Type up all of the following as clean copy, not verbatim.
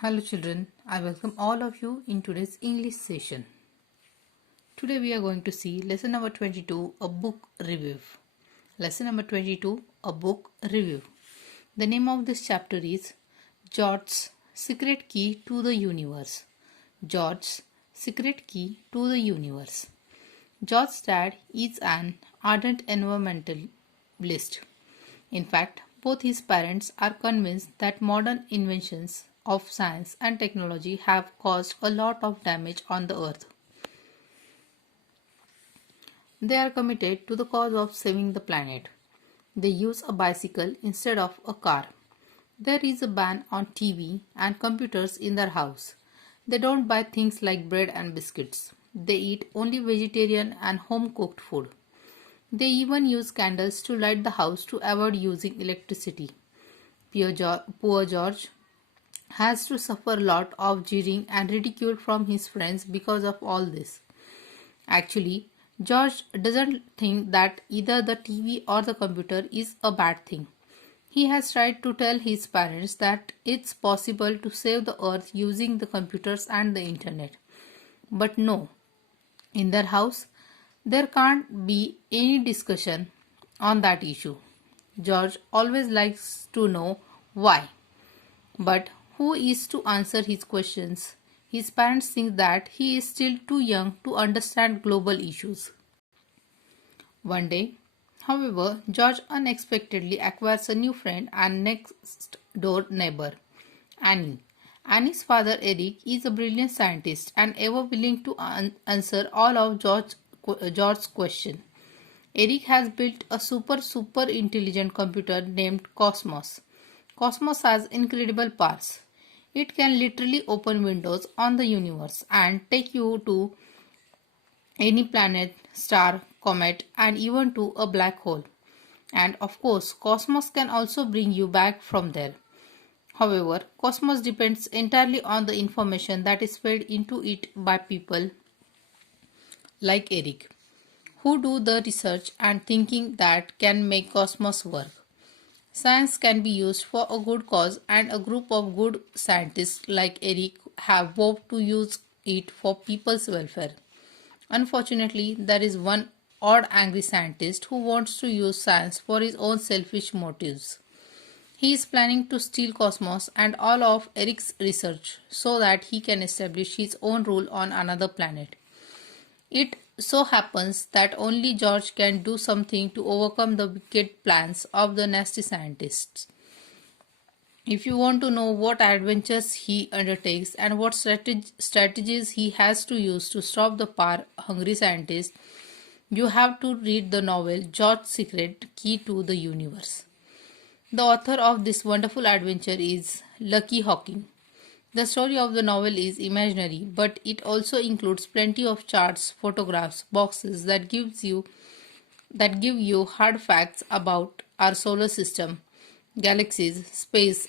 Hello children, I welcome all of you in today's English session. Today we are going to see lesson number 22, a book review. Lesson number 22, a book review. The name of this chapter is George's Secret Key to the Universe. George's Secret Key to the Universe. George's dad is an ardent environmentalist. In fact, both his parents are convinced that modern inventions of science and technology have caused a lot of damage on the earth. They are committed to the cause of saving the planet. They use a bicycle instead of a car. There is a ban on TV and computers in their house. They don't buy things like bread and biscuits. They eat only vegetarian and home cooked food. They even use candles to light the house to avoid using electricity. Poor George has to suffer a lot of jeering and ridicule from his friends because of all this. Actually, George doesn't think that either the TV or the computer is a bad thing. He has tried to tell his parents that it's possible to save the earth using the computers and the internet. But no, in their house, there can't be any discussion on that issue. George always likes to know why. But who is to answer his questions? His parents think that he is still too young to understand global issues. One day, however, George unexpectedly acquires a new friend and next door neighbor, Annie. Annie's father, Eric, is a brilliant scientist and ever willing to answer all of George's questions. Eric has built a super intelligent computer named Cosmos. Cosmos has incredible powers. It can literally open windows on the universe and take you to any planet, star, comet, and even to a black hole. And of course, Cosmos can also bring you back from there. However, Cosmos depends entirely on the information that is fed into it by people like Eric, who do the research and thinking that can make Cosmos work. Science can be used for a good cause, and a group of good scientists like Eric have vowed to use it for people's welfare. Unfortunately, there is one odd angry scientist who wants to use science for his own selfish motives. He is planning to steal Cosmos and all of Eric's research so that he can establish his own rule on another planet. It so happens that only George can do something to overcome the wicked plans of the nasty scientists. If you want to know what adventures he undertakes and what strategies he has to use to stop the power-hungry scientists, you have to read the novel George's Secret Key to the Universe. The author of this wonderful adventure is Lucky Hawking. The story of the novel is imaginary, but it also includes plenty of charts, photographs, boxes that give you hard facts about our solar system, galaxies, space,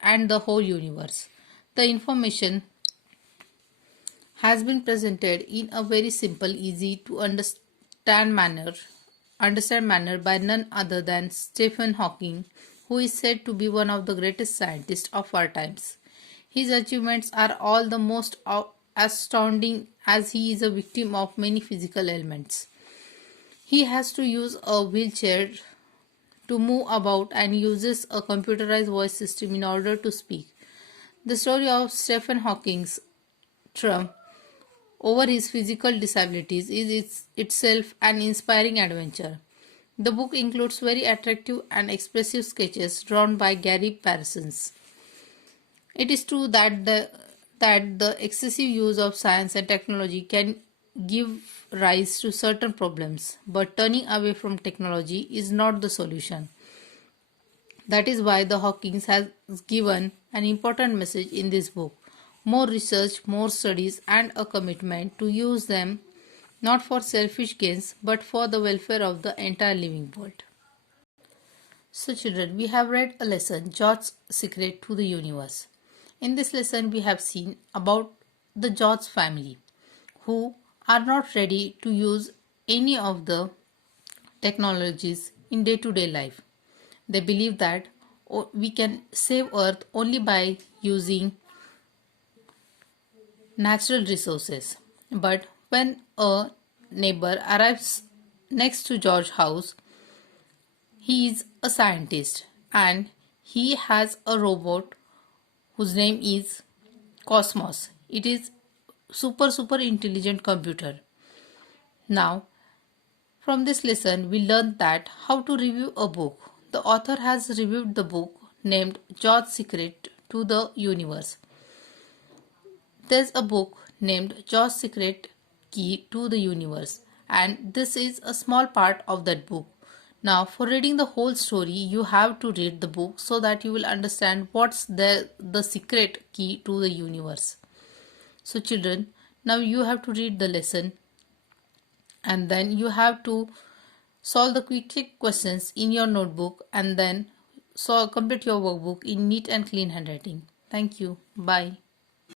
and the whole universe. The information has been presented in a very simple, easy to understand manner by none other than Stephen Hawking, who is said to be one of the greatest scientists of our times. His achievements are all the most astounding as he is a victim of many physical ailments. He has to use a wheelchair to move about and uses a computerized voice system in order to speak. The story of Stephen Hawking's triumph over his physical disabilities is itself an inspiring adventure. The book includes very attractive and expressive sketches drawn by Gary Parsons. It is true that the excessive use of science and technology can give rise to certain problems, but turning away from technology is not the solution. That is why the Hawkins has given an important message in this book. More research, more studies, and a commitment to use them not for selfish gains but for the welfare of the entire living world. So children, we have read a lesson, George's Secret to the Universe. In this lesson, we have seen about the George family who are not ready to use any of the technologies in day-to-day life. They believe that we can save Earth only by using natural resources. But when a neighbor arrives next to George's house, he is a scientist and he has a robot whose name is Cosmos. It is super intelligent computer. Now, from this lesson we learned that how to review a book. The author has reviewed the book named George's Secret to the Universe. There's a book named George's Secret Key to the Universe, and this is a small part of that book. Now, for reading the whole story, you have to read the book so that you will understand what's the secret key to the universe. So, children, now you have to read the lesson and then you have to solve the quick questions in your notebook and then complete your workbook in neat and clean handwriting. Thank you. Bye.